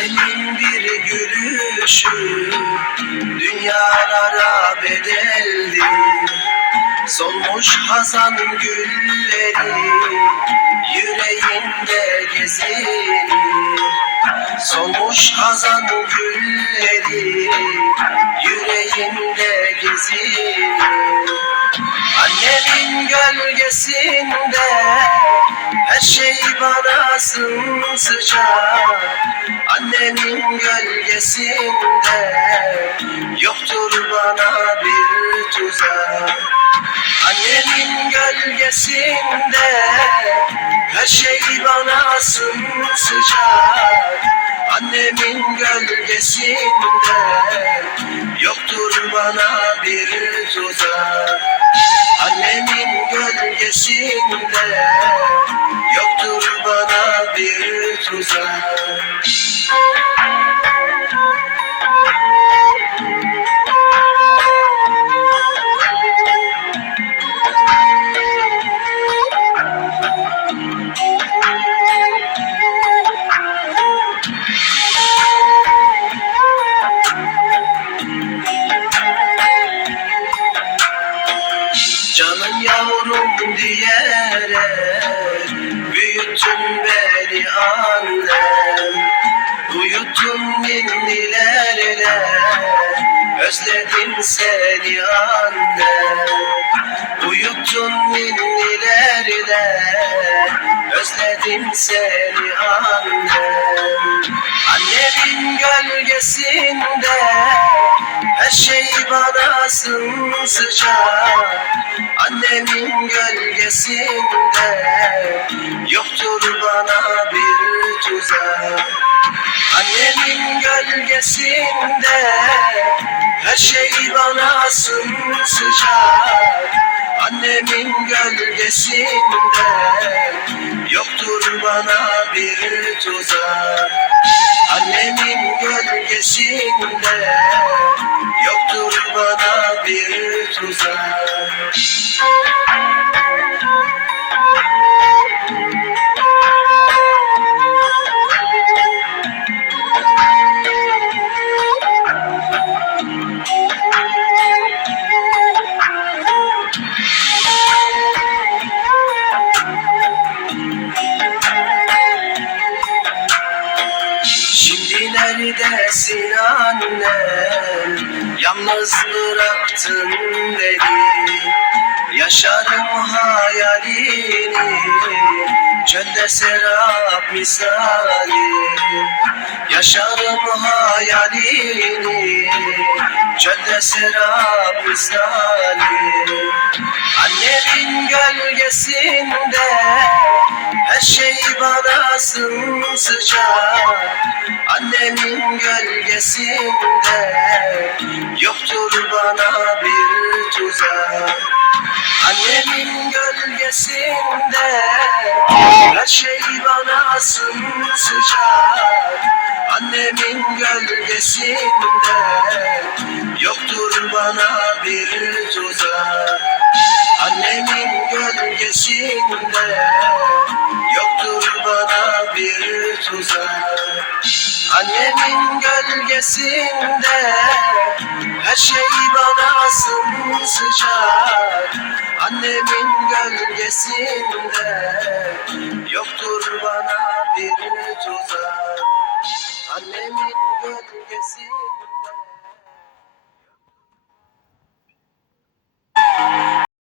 Senin bir gülüşün dünyalara bedeldi. Solmuş hazan gülleri yüreğinde gezinir Solmuş hazan gülleri yüreğinde gezinir Annemin gölgesinde her şey bana sımsıcak Annemin gölgesinde. Yoktur bana bir tuzak Annemin gölgesinde. Her şey bana sımsıcak Annemin gölgesinde. Yoktur bana bir tuzak Annemin gölgesinde. Yoktur bana bir tuzak Canım annem. Uyuttun ninnilerle Özledim seni annem. Uyuttun ninnilerle Özledim seni annem. Annemin gölgesinde bana sımsıcak Annemin gölgesinde Yoktur bana bir tuzak. Annemin gölgesinde Her şey bana sımsıcak. Annemin gölgesinde Yoktur bana bir tuzak. Annemin gölgesinde Şimdi neredesin annem Yalnız bıraktın beni. Yaşarım hayalini. Çölde serap misali. Yaşarım hayalini. Çölde serap misali. Annemin gölgesinde Her şey bana sımsıcak. Annemin gölgesinde Yoktur bana bir tuzak. Annemin gölgesinde Her şey bana sımsıcak. Annemin gölgesinde Yoktur bana bir tuzak. Annemin gölgesinde Yoktur bana bir tuzak. Annemin gölgesinde Her şey bana sımsıcak. Annemin gölgesinde Yoktur bana bir tuzak. Annemin gölgesinde